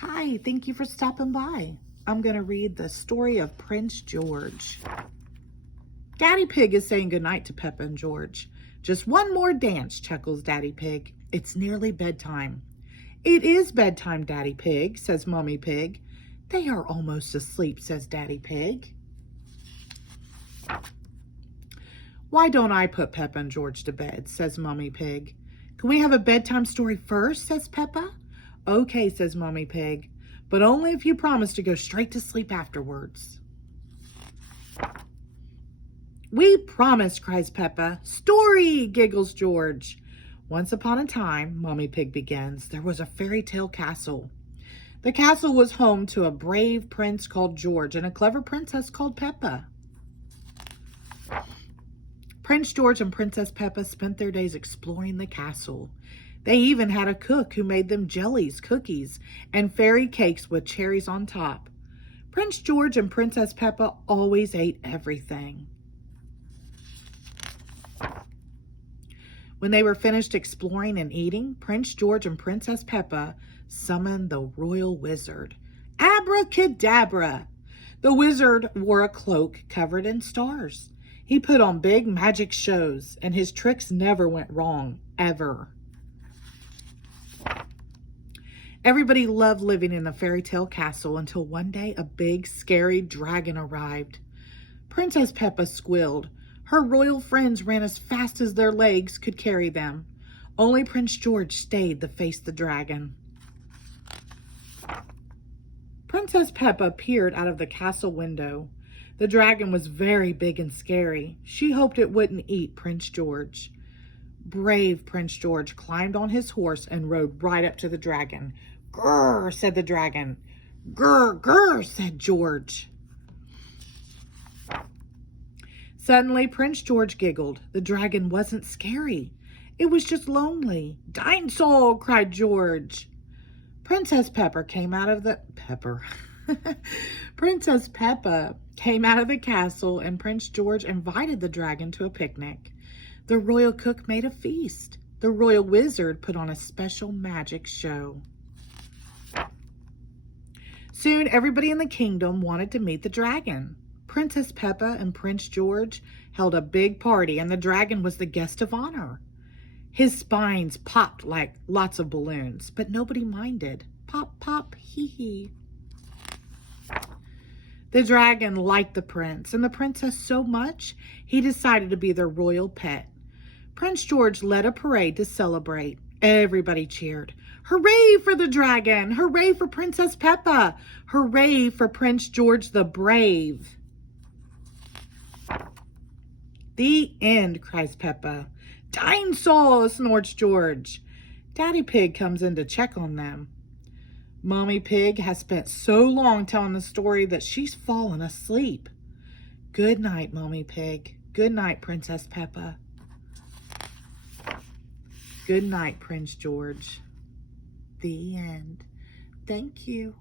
Hi, thank you for stopping by. I'm going to read the story of Prince George. Daddy Pig is saying goodnight to Peppa and George. Just one more dance, chuckles Daddy Pig. It's nearly bedtime. It is bedtime, Daddy Pig, says Mommy Pig. They are almost asleep, says Daddy Pig. Why don't I put Peppa and George to bed, says Mommy Pig. Can we have a bedtime story first, says Peppa. Okay, says Mommy Pig, but only if you promise to go straight to sleep afterwards. We promise, cries Peppa. Story, giggles George. Once upon a time, Mommy Pig begins, there was a fairy tale castle. The castle was home to a brave prince called George and a clever princess called Peppa. Prince George and Princess Peppa spent their days exploring the castle. They even had a cook who made them jellies, cookies, and fairy cakes with cherries on top. Prince George and Princess Peppa always ate everything. When they were finished exploring and eating, Prince George and Princess Peppa summoned the royal wizard. Abracadabra! The wizard wore a cloak covered in stars. He put on big magic shows, and his tricks never went wrong, ever. Everybody loved living in the fairy tale castle until one day a big, scary dragon arrived. Princess Peppa squealed. Her royal friends ran as fast as their legs could carry them. Only Prince George stayed to face the dragon. Princess Peppa peered out of the castle window. The dragon was very big and scary. She hoped it wouldn't eat Prince George. Brave Prince George climbed on his horse and rode right up to the dragon. Grrr, said the dragon. Grrr, grrr, said George. Suddenly, Prince George giggled. The dragon wasn't scary. It was just lonely. Dinosaur, cried George. Princess Pepper came out of the... Princess Peppa came out of the castle and Prince George invited the dragon to a picnic. The royal cook made a feast. The royal wizard put on a special magic show. Soon, everybody in the kingdom wanted to meet the dragon. Princess Peppa and Prince George held a big party, and the dragon was the guest of honor. His spines popped like lots of balloons, but nobody minded. Pop, pop, hee hee. The dragon liked the prince and the princess so much, he decided to be their royal pet. Prince George led a parade to celebrate. Everybody cheered. Hooray for the dragon! Hooray for Princess Peppa! Hooray for Prince George the Brave! The end, cries Peppa. Dinosaur, snorts George. Daddy Pig comes in to check on them. Mommy Pig has spent so long telling the story that she's fallen asleep. Good night, Mommy Pig. Good night, Princess Peppa. Good night, Prince George. The end. Thank you.